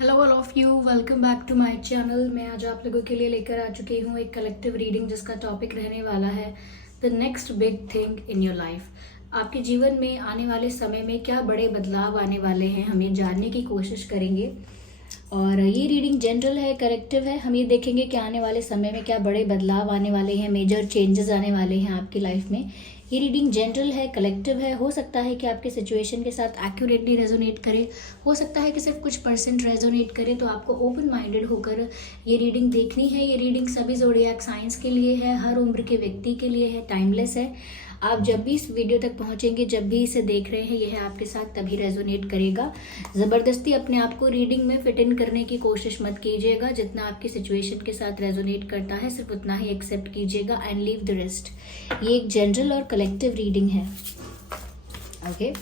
Hello all of you, welcome back to my channel. मैं आज आप लोगों के लिए लेकर आ चुकी हूँ एक कलेक्टिव रीडिंग जिसका टॉपिक रहने वाला है the next big thing in your life. आपके जीवन में आने वाले समय में क्या बड़े बदलाव आने वाले हैं, हम ये जानने की कोशिश करेंगे। और ये रीडिंग जनरल है, करेक्टिव है। हम ये देखेंगे कि आने वाले समय में क्या बड़े बदलाव आने वाले हैं, मेजर चेंजेस आने वाले हैं आपकी लाइफ में। ये रीडिंग जनरल है, कलेक्टिव है। हो सकता है कि आपके सिचुएशन के साथ एक्यूरेटली रेजोनेट करे, हो सकता है कि सिर्फ कुछ परसेंट रेजोनेट करे। तो आपको ओपन माइंडेड होकर ये रीडिंग देखनी है। ये रीडिंग सभी ज़ोडिएक साइंस के लिए है, हर उम्र के व्यक्ति के लिए है, टाइमलेस है। आप जब भी इस वीडियो तक पहुंचेंगे, जब भी इसे देख रहे हैं, यह आपके साथ तभी रेजोनेट करेगा। ज़बरदस्ती अपने आप को रीडिंग में फिट इन करने की कोशिश मत कीजिएगा। जितना आपकी सिचुएशन के साथ रेजोनेट करता है सिर्फ उतना ही एक्सेप्ट कीजिएगा एंड लीव द रेस्ट। ये एक जनरल और कलेक्टिव रीडिंग है। ओके,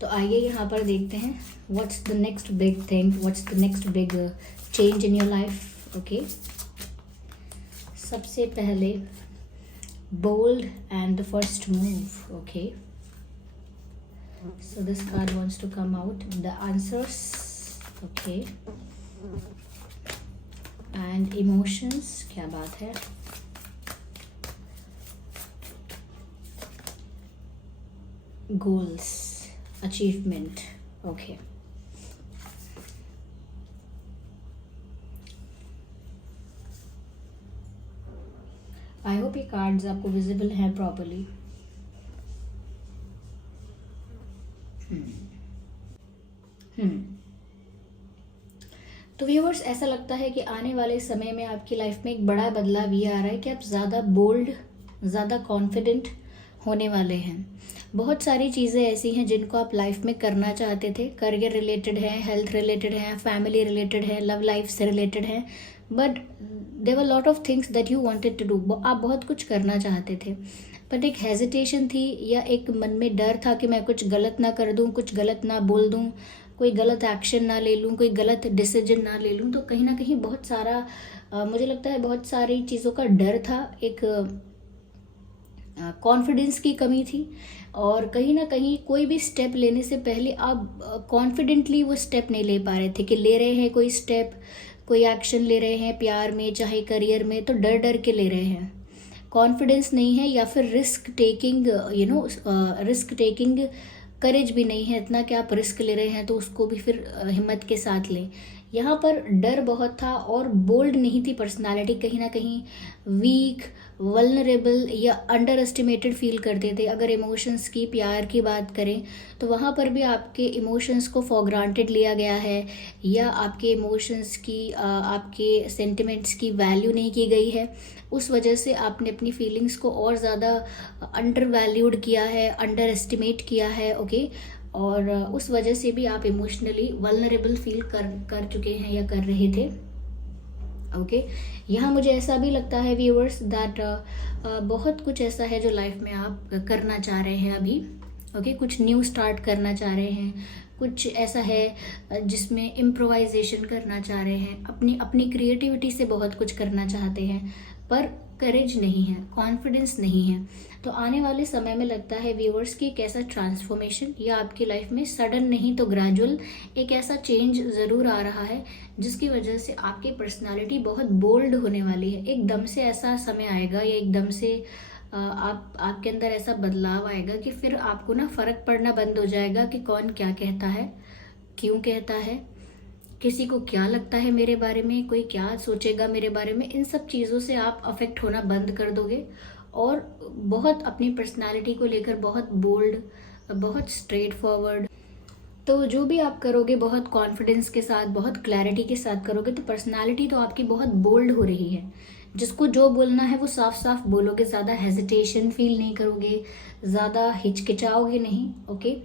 तो आइए यहाँ पर देखते हैं what's the next big thing, what's the next big change in your life. Okay, सबसे पहले bold and the first move. Okay, so this card wants to come out the answers. Okay, and emotions, क्या बात है। goals, achievement. Okay, I hope ये cards आपको visible हैं properly. तो viewers, ऐसा लगता है कि आने वाले समय में आपकी लाइफ में एक बड़ा बदलाव ये आ रहा है कि आप ज़्यादा बोल्ड, ज़्यादा कॉन्फिडेंट होने वाले हैं। बहुत सारी चीज़ें ऐसी हैं जिनको आप लाइफ में करना चाहते थे। करियर रिलेटेड है, हेल्थ रिलेटेड है, फैमिली रिलेटेड है, लव लाइफ से रिलेटेड है, but there were lot of things that you wanted to do. आप बहुत कुछ करना चाहते थे, बट एक हेजिटेशन थी या एक मन में डर था कि मैं कुछ गलत ना कर दूं, कुछ गलत ना बोल दूं, कोई गलत एक्शन ना ले लूं, कोई गलत डिसीजन ना ले लूं। तो कहीं ना कहीं बहुत सारा मुझे लगता है बहुत सारी चीज़ों का डर था, एक कॉन्फिडेंस की कमी थी। और कहीं ना कहीं कोई भी स्टेप लेने से पहले आप कॉन्फिडेंटली वो स्टेप नहीं ले पा रहे थे कि ले रहे हैं कोई स्टेप, कोई एक्शन ले रहे हैं प्यार में चाहे करियर में, तो डर डर के ले रहे हैं। कॉन्फिडेंस नहीं है या फिर रिस्क टेकिंग, रिस्क टेकिंग करेज भी नहीं है इतना कि आप रिस्क ले रहे हैं तो उसको भी फिर हिम्मत के साथ लें। यहाँ पर डर बहुत था और बोल्ड नहीं थी पर्सनालिटी। कहीं ना कहीं वीक, वल्नरेबल या अंडर एस्टिमेटेड फील करते थे। अगर इमोशंस की, प्यार की बात करें तो वहाँ पर भी आपके इमोशंस को फॉर ग्रांटेड लिया गया है, या आपके इमोशंस की, आपके सेंटिमेंट्स की वैल्यू नहीं की गई है। उस वजह से आपने अपनी फीलिंग्स को और ज़्यादा अंडर वैल्यूड किया है, अंडर एस्टिमेट किया है। ओके, और उस वजह से भी आप इमोशनली वल्नरेबल फील कर चुके हैं या कर रहे थे। ओके, यहाँ मुझे ऐसा भी लगता है व्यूअर्स दैट बहुत कुछ ऐसा है जो लाइफ में आप करना चाह रहे हैं अभी। ओके, कुछ न्यू स्टार्ट करना चाह रहे हैं, कुछ ऐसा है जिसमें इम्प्रोवाइजेशन करना चाह रहे हैं, अपनी अपनी क्रिएटिविटी से बहुत कुछ करना चाहते हैं, पर करेज नहीं है, कॉन्फिडेंस नहीं है। तो आने वाले समय में लगता है व्यूअर्स की एक ऐसा ट्रांसफॉर्मेशन या आपकी लाइफ में सडन नहीं तो ग्रेजुअल एक ऐसा चेंज ज़रूर आ रहा है जिसकी वजह से आपकी पर्सनालिटी बहुत बोल्ड होने वाली है। एकदम से ऐसा समय आएगा या एकदम से आपके अंदर ऐसा बदलाव आएगा कि फिर आपको ना फ़र्क पड़ना बंद हो जाएगा कि कौन क्या कहता है, क्यों कहता है, किसी को क्या लगता है मेरे बारे में, कोई क्या सोचेगा मेरे बारे में। इन सब चीज़ों से आप अफेक्ट होना बंद कर दोगे और बहुत अपनी पर्सनालिटी को लेकर बहुत बोल्ड, बहुत स्ट्रेट फॉरवर्ड, तो जो भी आप करोगे बहुत कॉन्फिडेंस के साथ, बहुत क्लैरिटी के साथ करोगे। तो पर्सनालिटी तो आपकी बहुत बोल्ड हो रही है। जिसको जो बोलना है वो साफ साफ बोलोगे, ज़्यादा हेजिटेशन फील नहीं करोगे, ज़्यादा हिचकिचाओगे नहीं। ओके,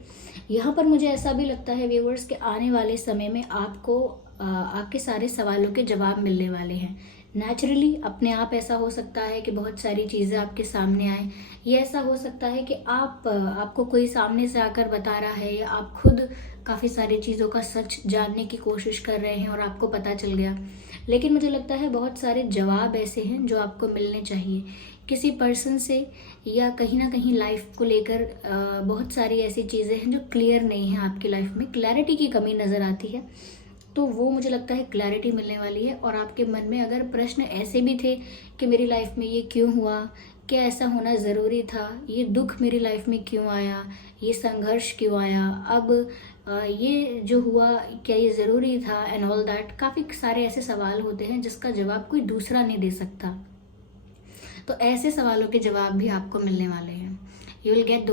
यहाँ पर मुझे ऐसा भी लगता है व्यूअर्स कि आने वाले समय में आपको आपके सारे सवालों के जवाब मिलने वाले हैं। नेचुरली अपने आप ऐसा हो सकता है कि बहुत सारी चीज़ें आपके सामने आए। ये ऐसा हो सकता है कि आपको कोई सामने से आकर बता रहा है, या आप खुद काफ़ी सारी चीज़ों का सच जानने की कोशिश कर रहे हैं और आपको पता चल गया। लेकिन मुझे लगता है बहुत सारे जवाब ऐसे हैं जो आपको मिलने चाहिए। किसी पर्सन से, या कहीं ना कहीं लाइफ को लेकर बहुत सारी ऐसी चीज़ें हैं जो क्लियर नहीं है आपकी लाइफ में, क्लैरिटी की कमी नज़र आती है। तो वो मुझे लगता है क्लैरिटी मिलने वाली है। और आपके मन में अगर प्रश्न ऐसे भी थे कि मेरी लाइफ में ये क्यों हुआ, क्या ऐसा होना ज़रूरी था, ये दुख मेरी लाइफ में क्यों आया, ये संघर्ष क्यों आया, अब ये जो हुआ क्या ये ज़रूरी था, एंड ऑल दैट, काफ़ी सारे ऐसे सवाल होते हैं जिसका जवाब कोई दूसरा नहीं दे सकता। तो ऐसे सवालों के जवाब भी आपको मिलने वाले हैं। You will get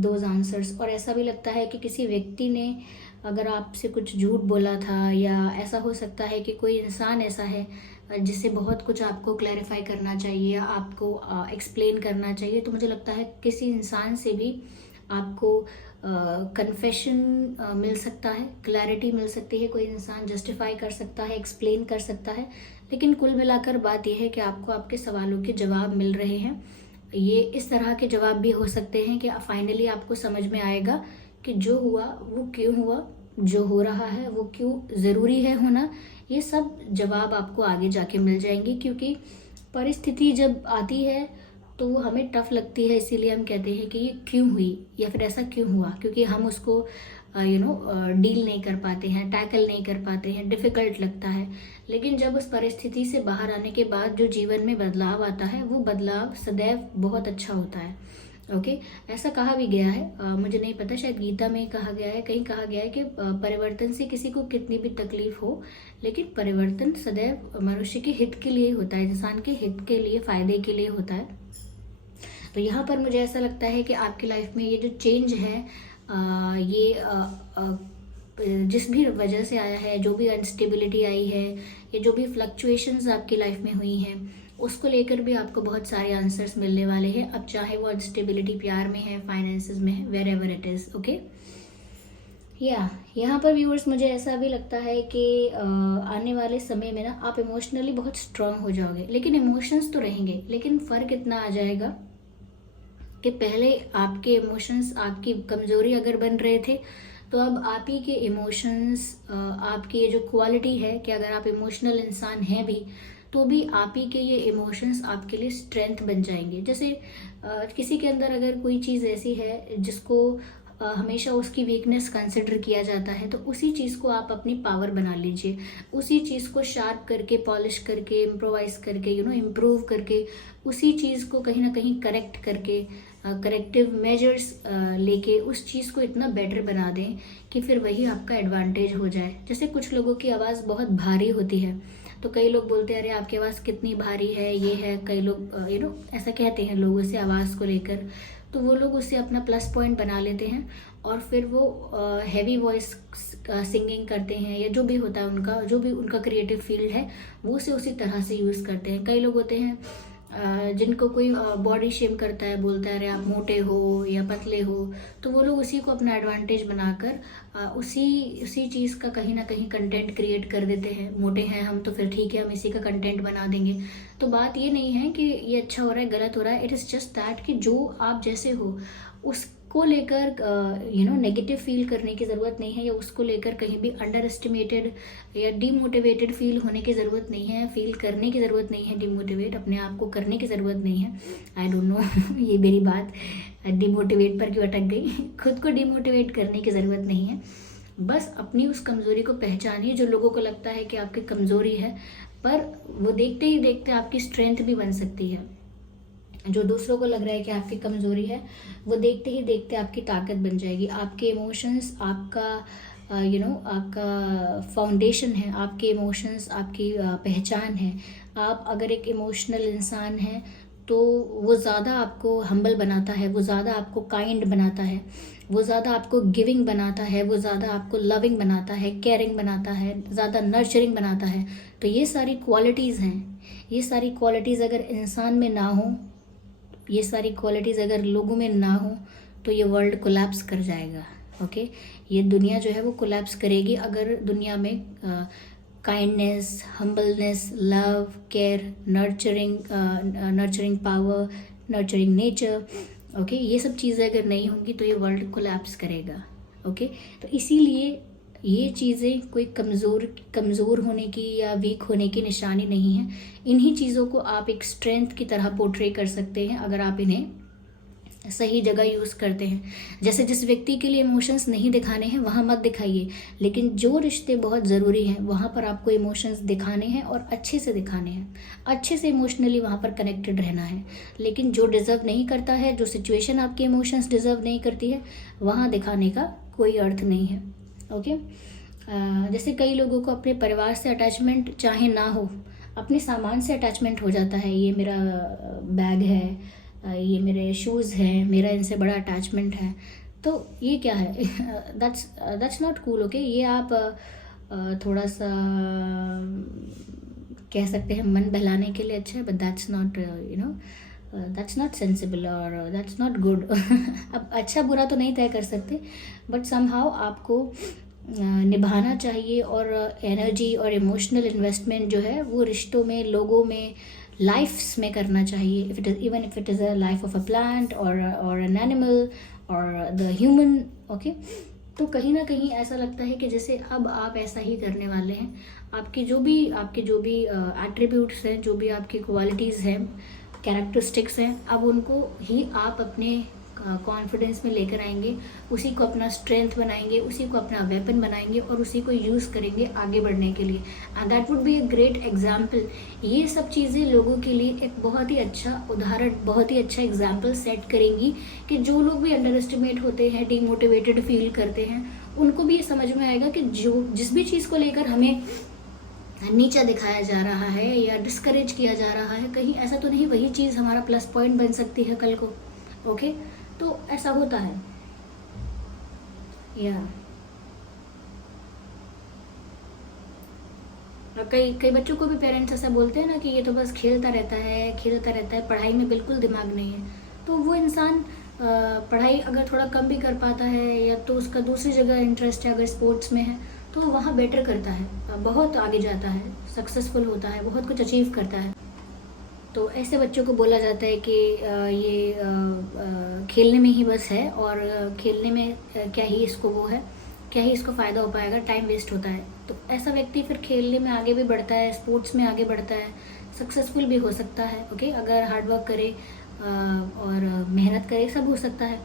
those answers. और ऐसा भी लगता है कि किसी व्यक्ति ने अगर आपसे कुछ झूठ बोला था, या ऐसा हो सकता है कि कोई इंसान ऐसा है जिससे बहुत कुछ आपको क्लैरिफाई करना चाहिए या आपको एक्सप्लेन करना चाहिए। तो मुझे लगता है किसी इंसान से भी आपको कन्फेशन मिल सकता है, क्लैरिटी मिल सकती है, कोई इंसान जस्टिफाई कर सकता है, एक्सप्लेन कर सकता है। लेकिन कुल मिलाकर बात यह है कि आपको आपके सवालों के जवाब मिल रहे हैं। ये इस तरह के जवाब भी हो सकते हैं कि फाइनली आपको समझ में आएगा कि जो हुआ वो क्यों हुआ, जो हो रहा है वो क्यों ज़रूरी है होना। ये सब जवाब आपको आगे जाके मिल जाएंगे, क्योंकि परिस्थिति जब आती है तो वो हमें टफ लगती है, इसीलिए हम कहते हैं कि ये क्यों हुई या फिर ऐसा क्यों हुआ, क्योंकि हम उसको डील नहीं कर पाते हैं, टैकल नहीं कर पाते हैं, डिफ़िकल्ट लगता है। लेकिन जब उस परिस्थिति से बाहर आने के बाद जो जीवन में बदलाव आता है, वो बदलाव सदैव बहुत अच्छा होता है। ओके, ऐसा कहा भी गया है, मुझे नहीं पता, शायद गीता में कहा गया है, कहीं कहा गया है कि परिवर्तन से किसी को कितनी भी तकलीफ हो, लेकिन परिवर्तन सदैव मनुष्य के हित के लिए होता है, इंसान के हित के लिए, फायदे के लिए होता है। तो यहाँ पर मुझे ऐसा लगता है कि आपकी लाइफ में ये जो चेंज है, जिस भी वजह से आया है, जो भी अनस्टेबिलिटी आई है, ये जो भी फ्लक्चुएशंस आपकी लाइफ में हुई हैं, उसको लेकर भी आपको बहुत सारे आंसर्स मिलने वाले हैं। अब चाहे वो अनस्टेबिलिटी प्यार में है, फाइनेंसेस में है, wherever it is. Okay, यहाँ पर व्यूअर्स मुझे ऐसा भी लगता है कि आने वाले समय में ना आप इमोशनली बहुत स्ट्रांग हो जाओगे। लेकिन इमोशंस तो रहेंगे, लेकिन फ़र्क इतना आ जाएगा कि पहले आपके इमोशंस आपकी कमज़ोरी अगर बन रहे थे, तो अब आप ही के इमोशंस, आपकी ये जो क्वालिटी है कि अगर आप इमोशनल इंसान हैं भी, तो भी आप ही के ये इमोशंस आपके लिए स्ट्रेंथ बन जाएंगे। जैसे किसी के अंदर अगर कोई चीज़ ऐसी है जिसको हमेशा उसकी वीकनेस कंसिडर किया जाता है, तो उसी चीज़ को आप अपनी पावर बना लीजिए। उसी चीज़ को शार्प करके, पॉलिश करके, इम्प्रोवाइज करके, इम्प्रूव करके, उसी चीज़ को कहीं ना कहीं करेक्ट करके, करेक्टिव मेजर्स लेके उस चीज़ को इतना बेटर बना दें कि फिर वही आपका एडवांटेज हो जाए। जैसे कुछ लोगों की आवाज़ बहुत भारी होती है, तो कई लोग बोलते हैं अरे आपकी आवाज़ कितनी भारी है, ये है। कई लोग ऐसा कहते हैं लोगों से आवाज़ को लेकर, तो वो लोग उससे अपना प्लस पॉइंट बना लेते हैं और फिर वो हैवी वॉइस सिंगिंग करते हैं, या जो भी होता है उनका, जो भी उनका क्रिएटिव फील्ड है, वो उसे उसी तरह से यूज़ करते हैं। कई लोग होते हैं जिनको कोई बॉडी शेम करता है, बोलता है अरे आप मोटे हो या पतले हो, तो वो लोग उसी को अपना एडवांटेज बनाकर उसी चीज़ का कहीं ना कहीं कंटेंट क्रिएट कर देते हैं। मोटे हैं हम तो फिर ठीक है, हम इसी का कंटेंट बना देंगे। तो बात ये नहीं है कि ये अच्छा हो रहा है, गलत हो रहा है। इट इज़ जस्ट दैट कि जो आप जैसे हो उसको लेकर नेगेटिव फील करने की ज़रूरत नहीं है, या उसको लेकर कहीं भी अंडर एस्टिमेटेड या डीमोटिवेटेड फील होने की ज़रूरत नहीं है, फील करने की ज़रूरत नहीं है, डीमोटिवेट अपने आप को करने की ज़रूरत नहीं है। आई डोंट नो ये मेरी बात डीमोटिवेट पर क्यों अटक गई। खुद को डीमोटिवेट करने की ज़रूरत नहीं है, बस अपनी उस कमज़ोरी को पहचानिए जो लोगों को लगता है कि आपकी कमज़ोरी है, पर वो देखते ही देखते आपकी स्ट्रेंथ भी बन सकती है। जो दूसरों को लग रहा है कि आपकी कमज़ोरी है, वो देखते ही देखते आपकी ताकत बन जाएगी। आपके इमोशंस आपका आपका फाउंडेशन है, आपके इमोशंस आपकी पहचान है। आप अगर एक इमोशनल इंसान हैं तो वो ज़्यादा आपको हम्बल बनाता है, वो ज़्यादा आपको काइंड बनाता है, वो ज़्यादा आपको गिविंग बनाता है, वो ज़्यादा आपको लविंग बनाता है, केयरिंग बनाता है, ज़्यादा नर्चरिंग बनाता है। तो ये सारी क्वालिटीज़ हैं। ये सारी क्वालिटीज़ अगर इंसान में ना हो, ये सारी क्वालिटीज़ अगर लोगों में ना हो, तो ये वर्ल्ड कोलैप्स कर जाएगा। ओके, ये दुनिया जो है वो कोलैप्स करेगी अगर दुनिया में kindness, humbleness, love, care, nurturing power, nurturing nature, okay, ये सब चीज़ें अगर नहीं होंगी तो ये वर्ल्ड कोलैप्स करेगा। ओके, तो इसीलिए ये चीज़ें कोई कमज़ोर होने की या वीक होने की निशानी नहीं है। इन्हीं चीज़ों को आप एक स्ट्रेंथ की तरह पोर्ट्रे कर सकते हैं अगर आप इन्हें सही जगह यूज़ करते हैं। जैसे जिस व्यक्ति के लिए इमोशंस नहीं दिखाने हैं वहाँ मत दिखाइए, लेकिन जो रिश्ते बहुत ज़रूरी हैं वहाँ पर आपको इमोशंस दिखाने हैं और अच्छे से दिखाने हैं, अच्छे से इमोशनली वहाँ पर कनेक्टेड रहना है। लेकिन जो डिज़र्व नहीं करता है, जो सिचुएशन आपके इमोशंस डिज़र्व नहीं करती है, वहाँ दिखाने का कोई अर्थ नहीं है। ओके। जैसे कई लोगों को अपने परिवार से अटैचमेंट चाहे ना हो, अपने सामान से अटैचमेंट हो जाता है। ये मेरा बैग है, ये मेरे शूज़ हैं, मेरा इनसे बड़ा अटैचमेंट है। तो ये क्या है? That's not cool. ओके, ये आप थोड़ा सा कह सकते हैं मन बहलाने के लिए अच्छा है, but that's not that's not sensible और दैट्स नॉट गुड। अब अच्छा बुरा तो नहीं तय कर सकते, बट समहाउ आपको निभाना चाहिए। और एनर्जी और इमोशनल इन्वेस्टमेंट जो है वो रिश्तों में, लोगों में, लाइफ्स में करना चाहिए। Even if it is a life of a plant और एन एनिमल और द ह्यूमन। ओके, तो कहीं ना कहीं ऐसा लगता है कि जैसे अब आप ऐसा ही करने वाले हैं। आपके जो भी एट्रीब्यूट्स हैं, जो भी आपकी क्वालिटीज़ हैं, कैरेक्टरिस्टिक्स हैं, अब उनको ही आप अपने कॉन्फिडेंस में लेकर आएंगे, उसी को अपना स्ट्रेंथ बनाएंगे, उसी को अपना वेपन बनाएंगे और उसी को यूज़ करेंगे आगे बढ़ने के लिए। And that would be a great example. ये सब चीज़ें लोगों के लिए एक बहुत ही अच्छा उदाहरण, बहुत ही अच्छा एग्जाम्पल सेट करेंगी कि जो लोग भी अंडर एस्टिमेट होते हैं, डीमोटिवेटेड फील करते हैं, उनको भी ये समझ में आएगा कि जिस भी चीज़ को लेकर हमें नीचा दिखाया जा रहा है या डिस्करेज किया जा रहा है, कहीं ऐसा तो नहीं वही चीज़ हमारा प्लस पॉइंट बन सकती है कल को। ओके, तो ऐसा होता है। या कई बच्चों को भी पेरेंट्स ऐसा बोलते हैं ना कि ये तो बस खेलता रहता है, पढ़ाई में बिल्कुल दिमाग नहीं है। तो वो इंसान पढ़ाई अगर थोड़ा कम भी कर पाता है या तो उसका दूसरी जगह इंटरेस्ट है, अगर स्पोर्ट्स में है तो वहाँ बेटर करता है, बहुत आगे जाता है, सक्सेसफुल होता है, बहुत कुछ अचीव करता है। तो ऐसे बच्चों को बोला जाता है कि ये खेलने में ही बस है और खेलने में क्या ही इसको फ़ायदा हो पाएगा, टाइम वेस्ट होता है। तो ऐसा व्यक्ति फिर खेलने में आगे भी बढ़ता है, स्पोर्ट्स में आगे बढ़ता है, सक्सेसफुल भी हो सकता है। ओके, अगर हार्डवर्क करे और मेहनत करे, सब हो सकता है।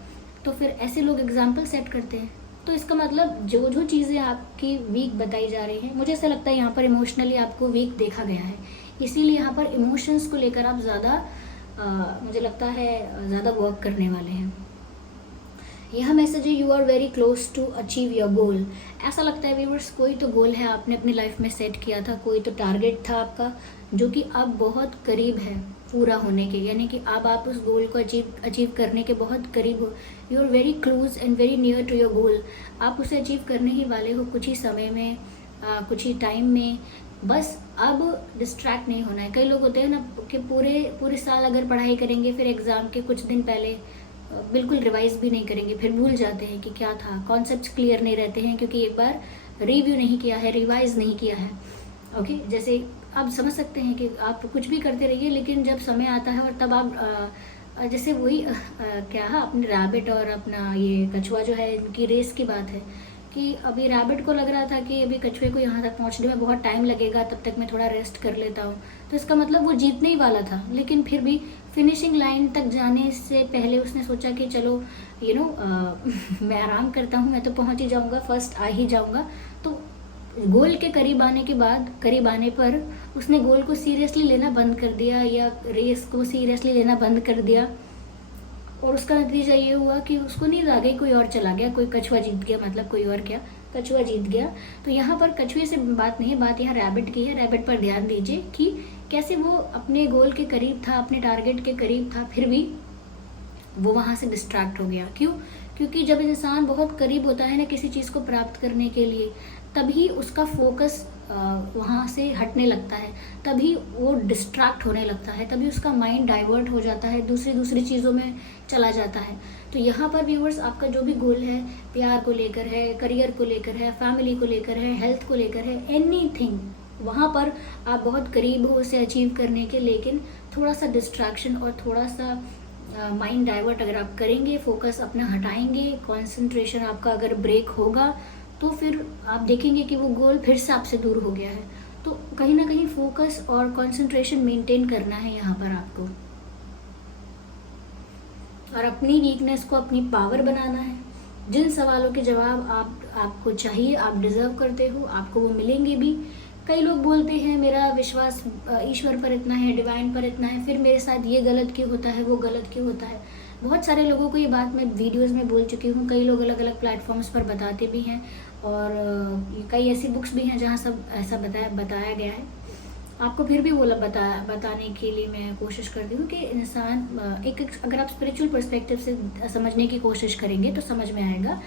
तो फिर ऐसे लोग एग्जाम्पल सेट करते हैं। तो इसका मतलब जो चीज़ें आपकी वीक बताई जा रही हैं, मुझे ऐसा लगता है यहाँ पर इमोशनली आपको वीक देखा गया है, इसीलिए यहाँ पर इमोशंस को लेकर आप ज़्यादा मुझे लगता है ज़्यादा वर्क करने वाले हैं। यह मैसेज है, you are very close to achieve your goal. ऐसा लगता है व्यूअर्स, कोई तो गोल है आपने अपनी लाइफ में सेट किया था, कोई तो टारगेट था आपका जो कि अब बहुत करीब है पूरा होने के, यानी कि अब आप उस गोल को अचीव करने के बहुत करीब हो। You are very close and very near to your goal. आप उसे अचीव करने ही वाले हो कुछ ही समय में, कुछ ही टाइम में। बस अब डिस्ट्रैक्ट नहीं होना है। कई लोग होते हैं ना कि पूरे साल अगर पढ़ाई करेंगे, फिर एग्ज़ाम के कुछ दिन पहले बिल्कुल रिवाइज भी नहीं करेंगे, फिर भूल जाते हैं कि क्या था, कॉन्सेप्ट्स क्लियर नहीं रहते हैं क्योंकि एक बार रिव्यू नहीं किया है, रिवाइज नहीं किया है। ओके, जैसे आप समझ सकते हैं कि आप कुछ भी करते रहिए, लेकिन जब समय आता है और तब आप जैसे वही क्या है, अपने रैबिट और अपना ये कछुआ जो है, इनकी रेस की बात है कि अभी रैबिट को लग रहा था कि अभी कछुए को यहाँ तक पहुँचने में बहुत टाइम लगेगा, तब तक मैं थोड़ा रेस्ट कर लेता हूँ। तो इसका मतलब वो जीतने ही वाला था, लेकिन फिर भी फिनिशिंग लाइन तक जाने से पहले उसने सोचा कि चलो मैं आराम करता हूँ, मैं तो पहुँच ही जाऊँगा, फर्स्ट आ ही जाऊँगा। तो गोल के करीब आने पर उसने गोल को सीरियसली लेना बंद कर दिया या रेस को सीरियसली लेना बंद कर दिया, और उसका नतीजा ये हुआ कि उसको नींद आ गई, कोई और चला गया, कोई कछुआ जीत गया, मतलब कोई और क्या, कछुआ जीत गया। तो यहाँ पर कछुए से बात नहीं है, बात यहाँ रैबिट की है। रैबिट पर ध्यान दीजिए कि कैसे वो अपने गोल के करीब था, अपने टारगेट के करीब था, फिर भी वो वहाँ से डिस्ट्रैक्ट हो गया। क्यों? क्योंकि जब इंसान बहुत करीब होता है ना किसी चीज़ को प्राप्त करने के लिए, तभी उसका फोकस वहाँ से हटने लगता है, तभी वो डिस्ट्रैक्ट होने लगता है, तभी उसका माइंड डाइवर्ट हो जाता है, दूसरी चीज़ों में चला जाता है। तो यहाँ पर व्यूअर्स, आपका जो भी गोल है, प्यार को लेकर है, करियर को लेकर है, फैमिली को लेकर है, हेल्थ को लेकर है, एनीथिंग, वहाँ पर आप बहुत करीब हो उसे अचीव करने के, लेकिन थोड़ा सा डिस्ट्रैक्शन और थोड़ा सा माइंड डाइवर्ट अगर आप करेंगे, फोकस अपना हटाएंगे, कंसंट्रेशन आपका अगर ब्रेक होगा, तो फिर आप देखेंगे कि वो गोल फिर से आपसे दूर हो गया है। तो कहीं ना कहीं फोकस और कंसंट्रेशन मेंटेन करना है यहाँ पर आपको, और अपनी वीकनेस को अपनी पावर बनाना है। जिन सवालों के जवाब आपको चाहिए, आप डिजर्व करते हो, आपको वो मिलेंगे भी। कई लोग बोलते हैं मेरा विश्वास ईश्वर पर इतना है, डिवाइन पर इतना है, फिर मेरे साथ ये गलत क्यों होता है, वो गलत क्यों होता है। बहुत सारे लोगों को ये बात मैं वीडियोस में बोल चुकी हूँ, कई लोग अलग अलग प्लेटफॉर्म्स पर बताते भी हैं, और कई ऐसी बुक्स भी हैं जहाँ सब ऐसा बताया गया है। आपको फिर भी बोला बताने के लिए मैं कोशिश करती हूँ कि इंसान अगर आप स्पिरिचुअल पर्सपेक्टिव से समझने की कोशिश करेंगे तो समझ में आएगा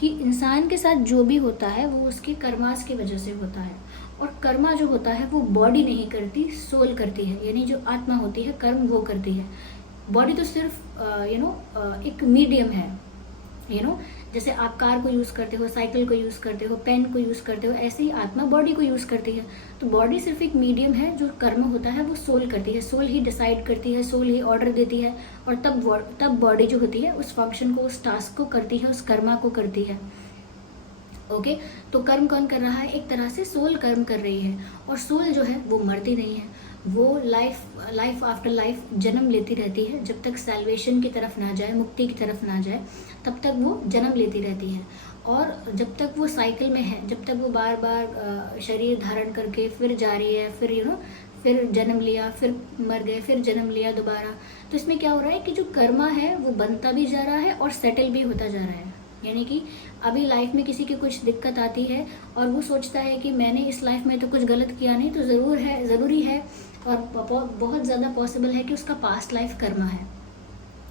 कि इंसान के साथ जो भी होता है वो उसके कर्मास की वजह से होता है। और कर्मा जो होता है वो बॉडी नहीं करती, सोल करती है, यानी जो आत्मा होती है कर्म वो करती है। बॉडी तो सिर्फ एक मीडियम है। जैसे आप कार को यूज़ करते हो, साइकिल को यूज़ करते हो, पेन को यूज़ करते हो, ऐसे ही आत्मा बॉडी को यूज़ करती है। तो बॉडी सिर्फ एक मीडियम है, जो कर्म होता है वो सोल करती है। सोल ही डिसाइड करती है, सोल ही ऑर्डर देती है, और तब बॉडी जो होती है उस फंक्शन को, उस टास्क को करती है, उस कर्मा को करती है। ओके, तो कर्म कौन कर रहा है? एक तरह से सोल कर्म कर रही है, और सोल जो है वो मरती नहीं है, वो लाइफ आफ्टर लाइफ जन्म लेती रहती है। जब तक सैल्वेशन की तरफ ना जाए, मुक्ति की तरफ ना जाए, तब तक वो जन्म लेती रहती है। और जब तक वो साइकिल में है, जब तक वो बार बार शरीर धारण करके फिर जा रही है, फिर जन्म लिया, फिर मर गए, फिर जन्म लिया दोबारा, तो इसमें क्या हो रहा है कि जो कर्मा है वो बनता भी जा रहा है और सेटल भी होता जा रहा है। यानी कि अभी लाइफ में किसी की कुछ दिक्कत आती है और वो सोचता है कि मैंने इस लाइफ में तो कुछ गलत किया नहीं, तो ज़रूरी है और बहुत ज़्यादा पॉसिबल है कि उसका पास्ट लाइफ कर्मा है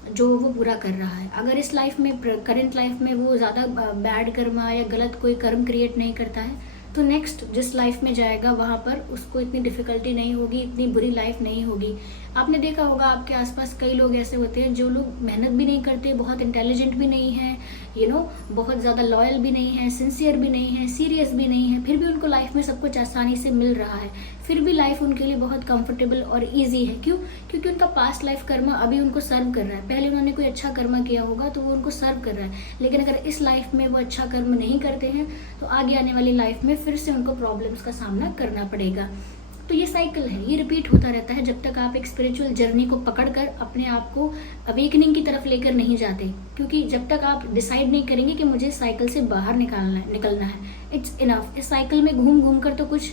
जो वो पूरा कर रहा है। अगर इस लाइफ में, करंट लाइफ में वो ज़्यादा बैड कर्मा या गलत कोई कर्म क्रिएट नहीं करता है, तो नेक्स्ट जिस लाइफ में जाएगा वहाँ पर उसको इतनी डिफ़िकल्टी नहीं होगी, इतनी बुरी लाइफ नहीं होगी। आपने देखा होगा आपके आसपास कई लोग ऐसे होते हैं जो लोग मेहनत भी नहीं करते, बहुत इंटेलिजेंट भी नहीं हैं, बहुत ज़्यादा लॉयल भी नहीं है, सिंसियर भी नहीं है, सीरियस भी नहीं है, फिर भी उनको लाइफ में सब कुछ आसानी से मिल रहा है, फिर भी लाइफ उनके लिए बहुत कंफर्टेबल और ईजी है। क्यों? क्योंकि उनका पास्ट लाइफ कर्मा अभी उनको सर्व कर रहा है। पहले उन्होंने कोई अच्छा कर्मा किया होगा तो वो उनको सर्व कर रहा है, लेकिन अगर इस लाइफ में वो अच्छा कर्म नहीं करते हैं तो आगे आने वाली लाइफ में फिर से उनको प्रॉब्लम्स का सामना करना पड़ेगा। तो ये साइकिल है, ये रिपीट होता रहता है जब तक आप एक स्पिरिचुअल जर्नी को पकड़कर अपने आप को अवेकनिंग की तरफ लेकर नहीं जाते। क्योंकि जब तक आप डिसाइड नहीं करेंगे कि मुझे साइकिल से बाहर निकलना है, इट्स इनफ। इस साइकिल में घूम घूम कर तो कुछ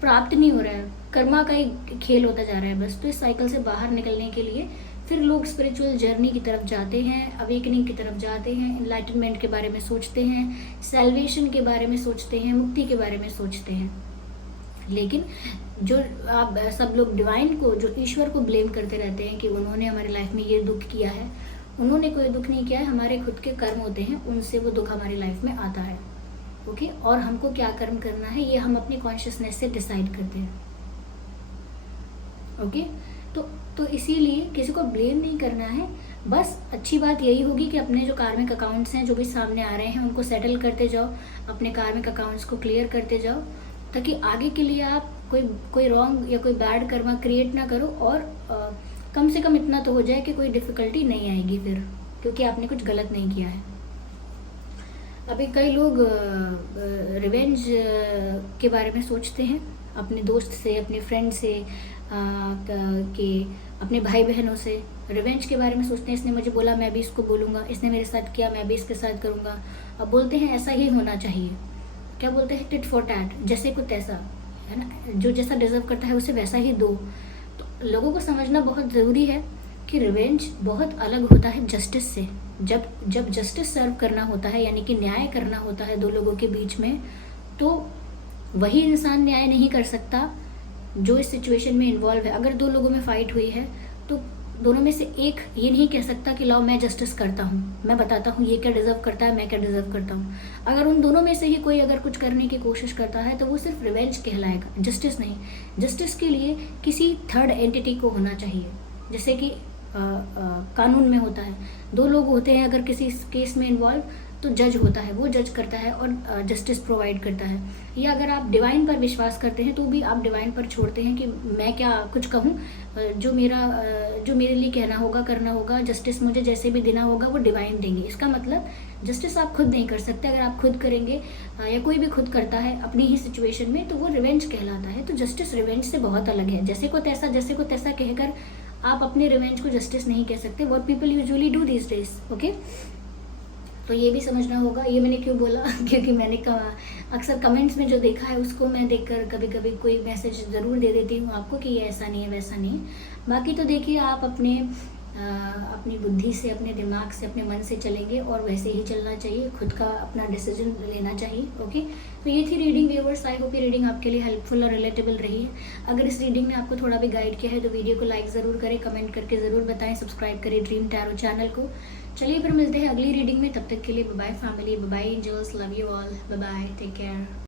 प्राप्त नहीं हो रहा है, कर्मा का ही खेल होता जा रहा है बस। तो इस साइकिल से बाहर निकलने के लिए फिर लोग स्पिरिचुअल जर्नी की तरफ जाते हैं, अवेकनिंग की तरफ जाते हैं, एनलाइटनमेंट के बारे में सोचते हैं, सैल्वेशन के बारे में सोचते हैं, मुक्ति के बारे में सोचते हैं। लेकिन जो आप सब लोग डिवाइन को, जो ईश्वर को ब्लेम करते रहते हैं कि उन्होंने हमारी लाइफ में ये दुख किया है, उन्होंने कोई दुख नहीं किया है, हमारे खुद के कर्म होते हैं, उनसे वो दुख हमारी लाइफ में आता है। ओके, और हमको क्या कर्म करना है ये हम अपनी कॉन्शियसनेस से डिसाइड करते हैं। ओके, तो इसीलिए किसी को ब्लेम नहीं करना है। बस अच्छी बात यही होगी कि अपने जो कार्मिक अकाउंट्स हैं जो भी सामने आ रहे हैं उनको सेटल करते जाओ, अपने कार्मिक अकाउंट्स को क्लियर करते जाओ, ताकि आगे के लिए आप कोई रॉन्ग या कोई बैड कर्मा क्रिएट ना करो, और कम से कम इतना तो हो जाए कि कोई डिफ़िकल्टी नहीं आएगी फिर, क्योंकि आपने कुछ गलत नहीं किया है। अभी कई लोग रिवेंज के बारे में सोचते हैं, अपने दोस्त से, अपने फ्रेंड से, कि अपने भाई बहनों से रिवेंज के बारे में सोचते हैं। इसने मुझे बोला मैं भी इसको बोलूँगा, इसने मेरे साथ किया मैं भी इसके साथ करूँगा। अब बोलते हैं ऐसा ही होना चाहिए, क्या बोलते हैं, टिट फॉर टैट, जैसे को तैसा, है ना, जो जैसा डिजर्व करता है उसे वैसा ही दो। तो लोगों को समझना बहुत ज़रूरी है कि रिवेंज बहुत अलग होता है जस्टिस से। जब जस्टिस सर्व करना होता है, यानी कि न्याय करना होता है दो लोगों के बीच में, तो वही इंसान न्याय नहीं कर सकता जो इस सिचुएशन में इन्वॉल्व है। अगर दो लोगों में फाइट हुई है तो दोनों में से एक ये नहीं कह सकता कि लाओ मैं जस्टिस करता हूँ, मैं बताता हूँ ये क्या डिजर्व करता है, मैं क्या डिजर्व करता हूँ। अगर उन दोनों में से ही कोई अगर कुछ करने की कोशिश करता है तो वो सिर्फ रिवेंज कहलाएगा, जस्टिस नहीं। जस्टिस के लिए किसी थर्ड एंटिटी को होना चाहिए, जैसे कि कानून में होता है, दो लोग होते हैं अगर किसी केस में इन्वॉल्व, तो जज होता है, वो जज करता है और जस्टिस प्रोवाइड करता है। या अगर आप डिवाइन पर विश्वास करते हैं तो भी आप डिवाइन पर छोड़ते हैं कि मैं क्या कुछ कहूँ, जो मेरे लिए कहना होगा, करना होगा, जस्टिस मुझे जैसे भी देना होगा वो डिवाइन देंगे। इसका मतलब जस्टिस आप खुद नहीं कर सकते। अगर आप खुद करेंगे या कोई भी खुद करता है अपनी ही सिचुएशन में, तो वो रिवेंज कहलाता है। तो जस्टिस रिवेंज से बहुत अलग है। जैसे को तैसा कहकर आप अपने रिवेंज को जस्टिस नहीं कह सकते। What people usually do this days, okay. तो ये भी समझना होगा। ये मैंने क्यों बोला क्योंकि मैंने अक्सर कमेंट्स में जो देखा है उसको मैं देखकर कभी कभी कोई मैसेज ज़रूर दे देती हूँ आपको कि ये ऐसा नहीं है, वैसा नहीं है। बाकी तो देखिए, आप अपनी बुद्धि से, अपने दिमाग से, अपने मन से चलेंगे और वैसे ही चलना चाहिए। खुद का अपना डिसीजन लेना चाहिए, ओके। तो ये थी रीडिंग व्यूअर्स। आई होप ये रीडिंग आपके लिए हेल्पफुल और रिलेटेबल रही है। अगर इस रीडिंग ने आपको थोड़ा भी गाइड किया है तो वीडियो को लाइक ज़रूर करें, कमेंट करके ज़रूर बताएं, सब्सक्राइब करें ड्रीम टैरो चैनल को। चलिए फिर मिलते हैं अगली रीडिंग में। तब तक के लिए bye bye family, bye bye angels, love you all, bye bye, take care.